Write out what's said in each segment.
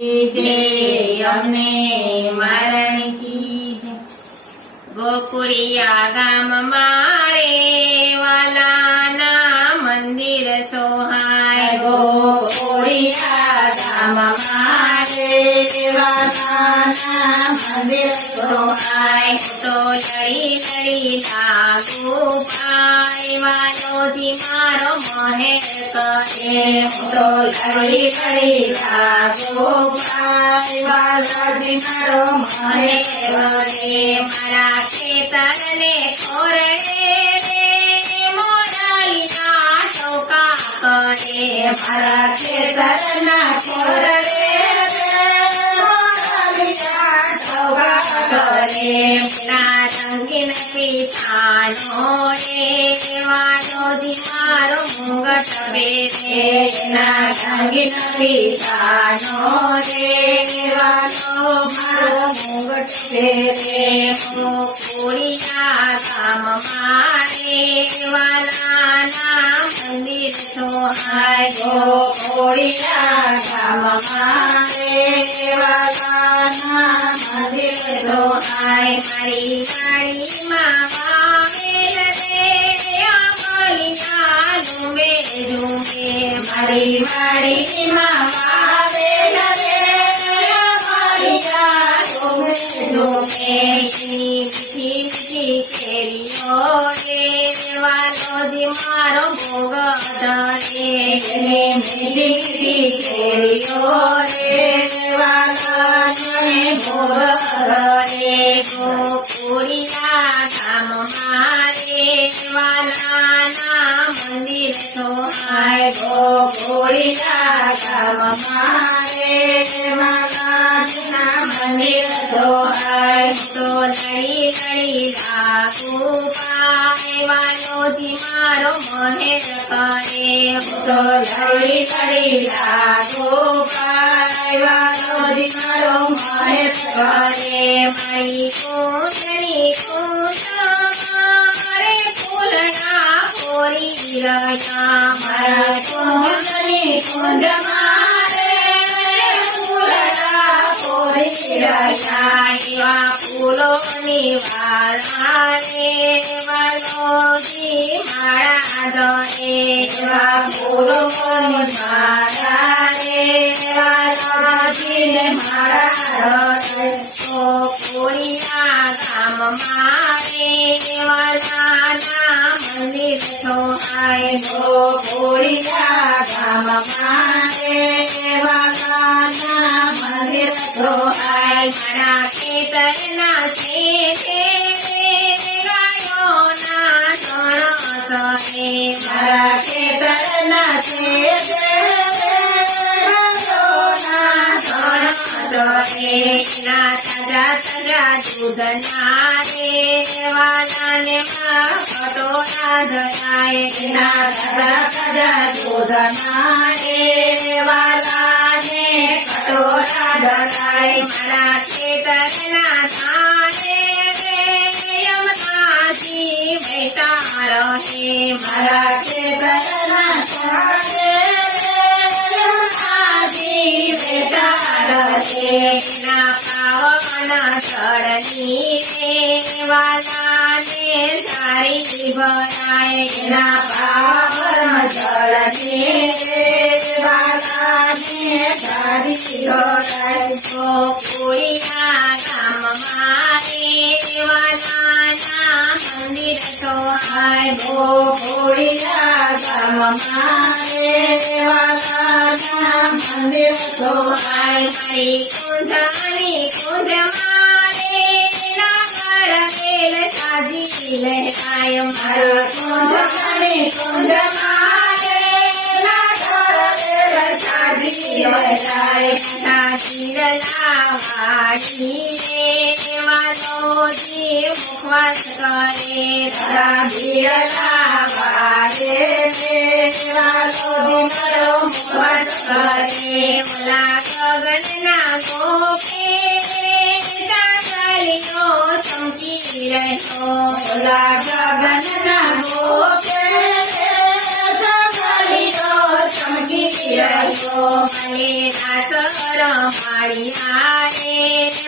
અમને મરણ કી ગોકુરિયા ગામ મારે વાલાના મંદિર સોહાય. ગોકુરિયા ગામ મારે વાલાના મંદિર સોહાય. તો લડી લડી વાલોથી મારો મહેર કરે. તો લડી લાગો પાય વાલાજી મારો મને કરે. મારા ખેતરને ખોરડે રે. મોડાલીના ટોકા કરે. મારા ખેતરના ખોરડે મોરાલિયા ટોકા કરે. ના રંગીન પીછાનો રે. પીતાનો વાલો મારો મુગટ પહેરે કોળિયા ગામ મારે વાલાના મંદિર સોહાય ગોકુળિયા ગામ મારે વાલાના મંદિર સોહાય મારી વાડીમાં ઝુમે ઝુમે મારી વાડીમાં વાવેલ રે મારો એની મીઠી મીઠી કેરીઓ રે ગોકુળિયા ગામ મારે વાલાના મંદિર સોહાય તો લડી લડી લાગુ પાય વાલોથી મારો મહેર કરે તો લડી લડી લાગો પાયવાનો દીકરો મહેશ કરે મારી કુંજની કુંજ કોરી રહ્યા મારા કુંજની કુંજ મારે ફૂલડા કોરી રહ્યા એવા ફૂલોની વાળા રે વાલોજી માળા દરે એવા ફૂલો મારા રે વાલાજીને મારા તો કોળિયા મંદિર સોહાય ગોકુળિયા ગામ મારે વાલાના મંદિર સોહાય મારા ખેતરના છે ગાયોના સણ સરે મારા ખેતરના છે ના તાજા તાજા દૂધના રે વાલાને માં કટોરા ધરાય ના સદા સજા દૂધના રે વાલાને કટોરા ધરાય મારા ખેતરના ના પાવન ચડની રે વાલાને સારી ભરાય ના પાવન જળને વાલાને સારી ધરાય ગોકુળિયા ગામ મારે વાલાના મંદિર સોહાય ગોકુળિયા ગામ મારે વાલાના મંદિર કુંજાની કુંજ મારે લહેરાય મારા કુંજની કુંજ મારે નાગર વેલ સાજી વહેરાય સાજી વાડી રે વાલોજી મુખવાસ કરે રાબિયલા વારે વાલો દિમરો મુખવાસ કરે ઓલા ગગનના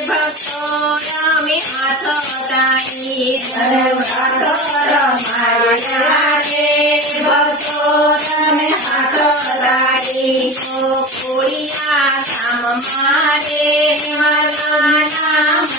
ભક્તો રમે હાથ તારી ભક્તો રમે હાથ તારી કોળિયા કામ મારે મારા